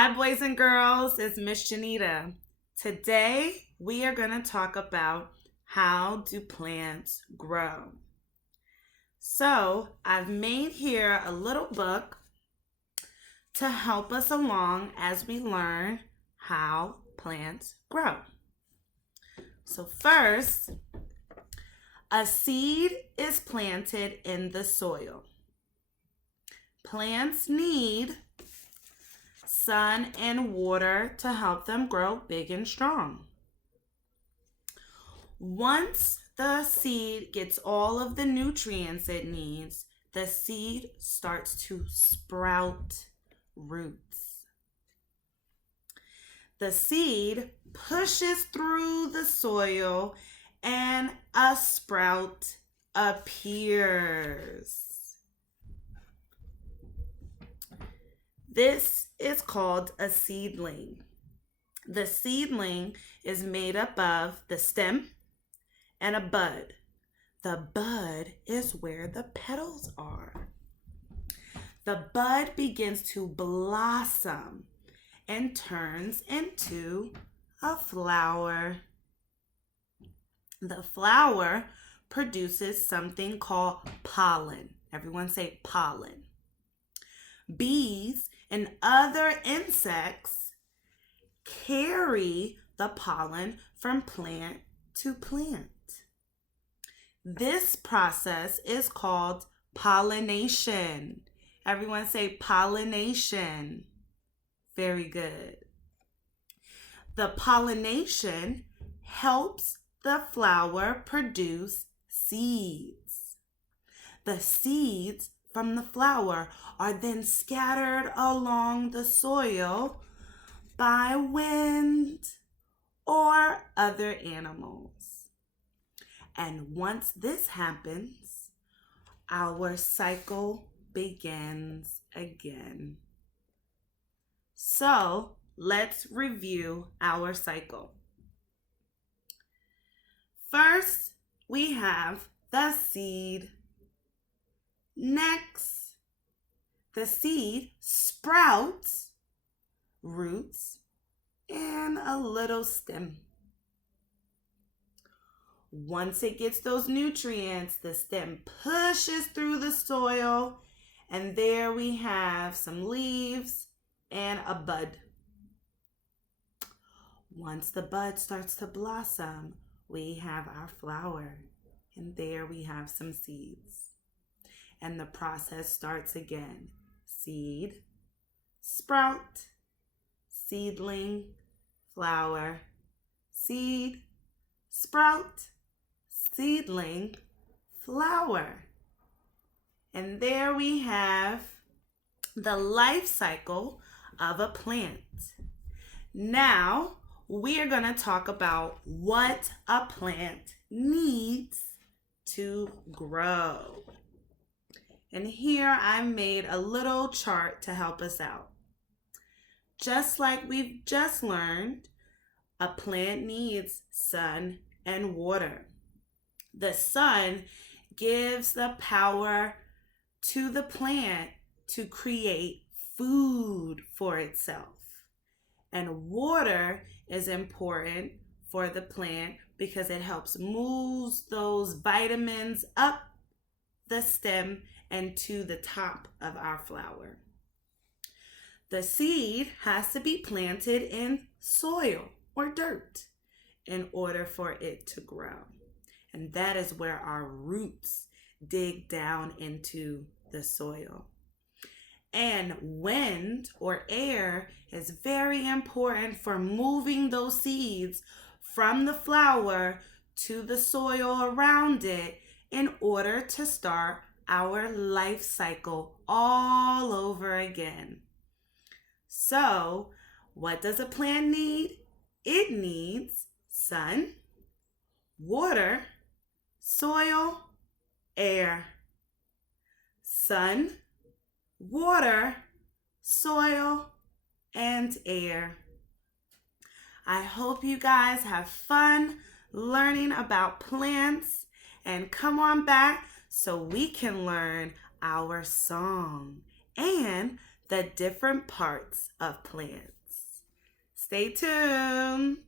Hi, boys and girls. It's Miss Janita. Today, we are going to talk about how do plants grow. So, I've made here a little book to help us along as we learn how plants grow. So, first, a seed is planted in the soil. Plants need sun and water to help them grow big and strong. Once the seed gets all of the nutrients it needs, the seed starts to sprout roots. The seed pushes through the soil and a sprout appears. This is called a seedling. The seedling is made up of the stem and a bud. The bud is where the petals are. The bud begins to blossom and turns into a flower. The flower produces something called pollen. Everyone say pollen. Bees and other insects carry the pollen from plant to plant. This process is called pollination. Everyone say pollination. Very good. The pollination helps the flower produce seeds. The seeds from the flower are then scattered along the soil by wind or other animals. And once this happens, our cycle begins again. So let's review our cycle. First, we have the seed. Next, the seed sprouts roots and a little stem. Once it gets those nutrients, the stem pushes through the soil, and there we have some leaves and a bud. Once the bud starts to blossom, we have our flower, and there we have some seeds. And the process starts again. Seed, sprout, seedling, flower, seed, sprout, seedling, flower. And there we have the life cycle of a plant. Now, we are going to talk about what a plant needs to grow. And here I made a little chart to help us out. Just like we've just learned, a plant needs sun and water. The sun gives the power to the plant to create food for itself. And water is important for the plant because it helps move those vitamins up the stem and to the top of our flower. The seed has to be planted in soil or dirt in order for it to grow. And that is where our roots dig down into the soil. And wind or air is very important for moving those seeds from the flower to the soil around it in order to start our life cycle all over again. So, what does a plant need? It needs sun, water, soil, air. Sun, water, soil, and air. I hope you guys have fun learning about plants, and come on back so we can learn our song and the different parts of plants. Stay tuned.